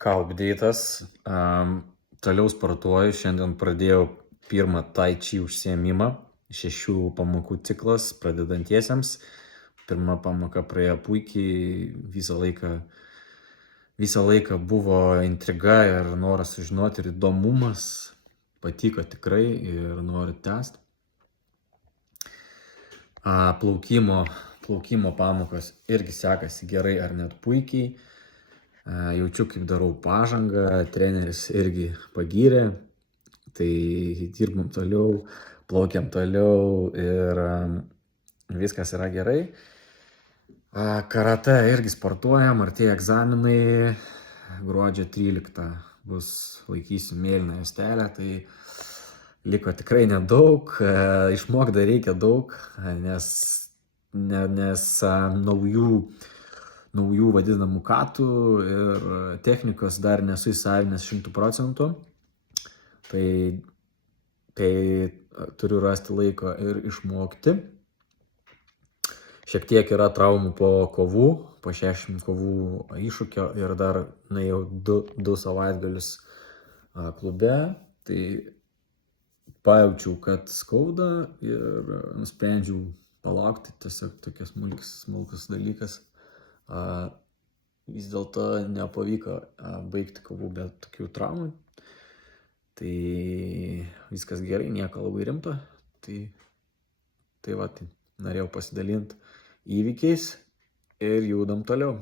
Ką updeitas, toliau sportuoju, šiandien pradėjau pirmą tai chi užsiėmimą, 6 pamokų ciklas pradedantiesiems. Pirma pamoka praėjo puikiai, visą laiką buvo intriga ir noras sužinoti ir įdomumas, patiko tikrai ir noriu tęsti. Plaukimo pamokos irgi sekasi gerai ar net puikiai. Jaučiu, kaip darau pažangą, treneris irgi pagyrė, tai dirbam toliau, plaukiam toliau ir viskas yra gerai. Karate irgi sportuojam, artėja egzaminai, gruodžio 13 laikysiu mėlyną juostelę, tai liko tikrai nedaug, išmokti dar reikia daug, nes naujų vadinamų katų ir technikos dar nesu įsisavinęs 100%, tai turiu rasti laiko ir išmokti. Šiek tiek yra traumų po 60 kovų iššūkio ir dar nuėjau 2 savaitgalius klube, tai pajaučiau, kad skauda ir nusprendžiau palaukti, tiesiog tokias smulkus dalykas. Vis dėlto nepavyko baigti kovų be tokių traumų, tai viskas gerai, nieko labai rimto, tai norėjau pasidalinti įvykiais ir judam toliau.